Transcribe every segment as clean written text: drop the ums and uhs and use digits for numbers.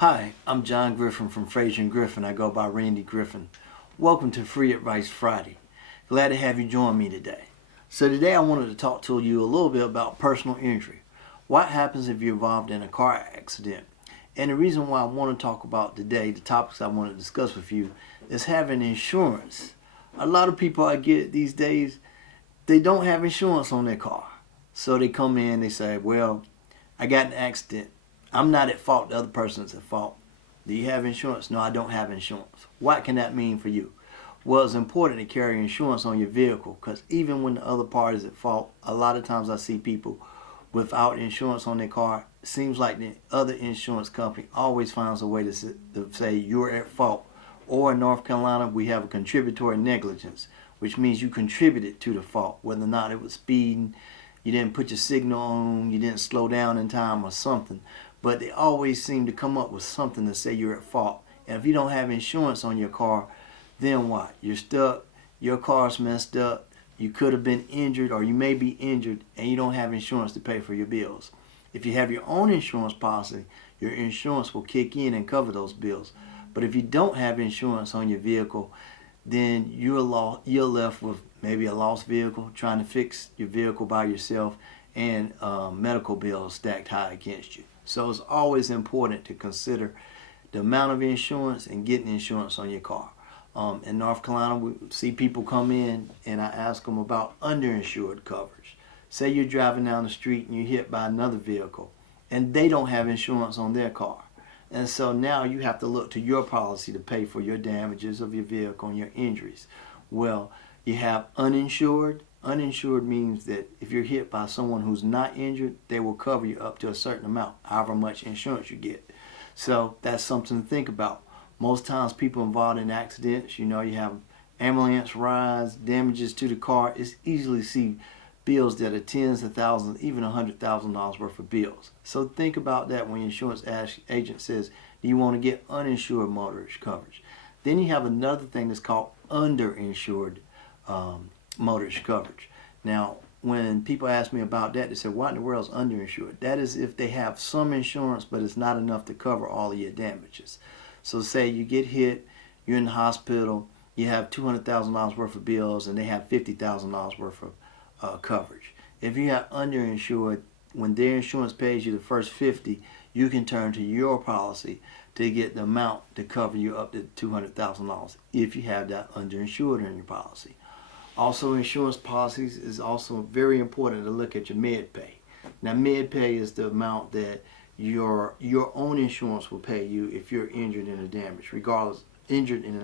Hi, I'm John Griffin from Frazier & Griffin. I go by Randy Griffin. Welcome to Free Advice Friday. Glad to have you join me today. So today I wanted to talk to you a little bit about personal injury. What happens if you're involved in a car accident? And the reason why I want to talk about today, the topics I want to discuss with you, is having insurance. A lot of people I get these days, they don't have insurance on their car. So they come in, they say, well, I got in an accident. I'm not at fault, the other person's at fault. Do you have insurance? No, I don't have insurance. What can that mean for you? Well, it's important to carry insurance on your vehicle because even when the other party is at fault, a lot of times I see people without insurance on their car. It seems like the other insurance company always finds a way to say you're at fault. Or in North Carolina, we have a contributory negligence, which means you contributed to the fault, whether or not it was speeding, you didn't put your signal on, you didn't slow down in time or something. But they always seem to come up with something to say you're at fault. And if you don't have insurance on your car, then what? You're stuck, your car's messed up, you could have been injured or you may be injured and you don't have insurance to pay for your bills. If you have your own insurance policy, your insurance will kick in and cover those bills. But if you don't have insurance on your vehicle, then you're left with maybe a lost vehicle, trying to fix your vehicle by yourself, and medical bills stacked high against you. So it's always important to consider the amount of insurance and getting insurance on your car. In North Carolina, we see people come in and I ask them about underinsured coverage. Say you're driving down the street and you're hit by another vehicle and they don't have insurance on their car. And so now you have to look to your policy to pay for your damages of your vehicle and your injuries. Well, you have uninsured. Uninsured means that if you're hit by someone who's not injured, they will cover you up to a certain amount, however much insurance you get. So that's something to think about. Most times people involved in accidents, you have ambulance rides, damages to the car. It's easily to see bills that are tens of thousands, even $100,000 worth of bills. So think about that when your insurance agent says, do you want to get uninsured motorist coverage? Then you have another thing that's called underinsured motorist coverage. Now, when people ask me about that, they say, what in the world is underinsured? That is if they have some insurance, but it's not enough to cover all of your damages. So say you get hit, you're in the hospital, you have $200,000 worth of bills, and they have $50,000 worth of coverage. If you have underinsured, when their insurance pays you the first $50,000, you can turn to your policy to get the amount to cover you up to $200,000 if you have that underinsured in your policy. Also, insurance policies is also very important to look at your med pay. Now, med pay is the amount that your own insurance will pay you if you're injured in an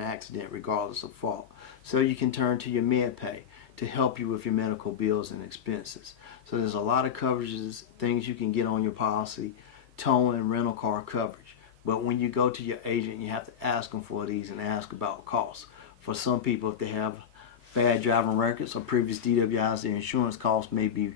accident, regardless of fault. So you can turn to your med pay to help you with your medical bills and expenses. So there's a lot of coverages, things you can get on your policy, towing, rental car coverage. But when you go to your agent, you have to ask them for these and ask about costs. For some people, if they have bad driving records or previous DWIs, their insurance costs may be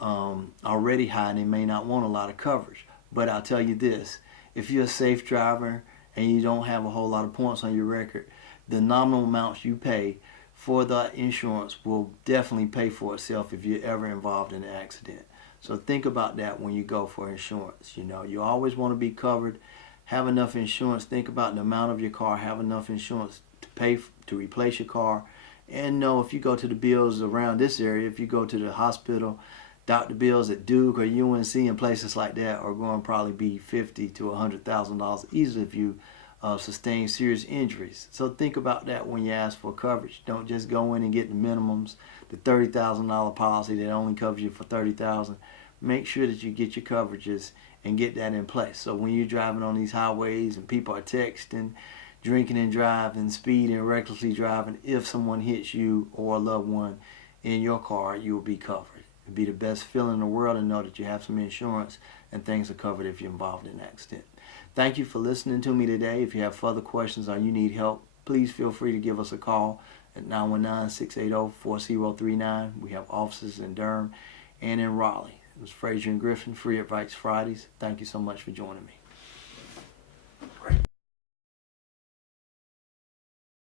already high and they may not want a lot of coverage. But I'll tell you this, if you're a safe driver and you don't have a whole lot of points on your record, the nominal amounts you pay for the insurance will definitely pay for itself if you're ever involved in an accident. So think about that when you go for insurance. You always want to be covered, have enough insurance, think about the amount of your car, have enough insurance to pay to replace your car. And know if you go to the bills around this area, if you go to the hospital, doctor bills at Duke or UNC and places like that are going to probably be $50,000 to $100,000 easily if you sustain serious injuries. So think about that when you ask for coverage. Don't just go in and get the minimums, the $30,000 policy that only covers you for $30,000. Make sure that you get your coverages and get that in place. So when you're driving on these highways and people are texting, drinking and driving, speeding, recklessly driving, if someone hits you or a loved one in your car, you will be covered. It'd be the best feeling in the world to know that you have some insurance and things are covered if you're involved in an accident. Thank you for listening to me today. If you have further questions or you need help, please feel free to give us a call at 919-680-4039. We have offices in Durham and in Raleigh. It was Frazier & Griffin, Free Advice Fridays. Thank you so much for joining me.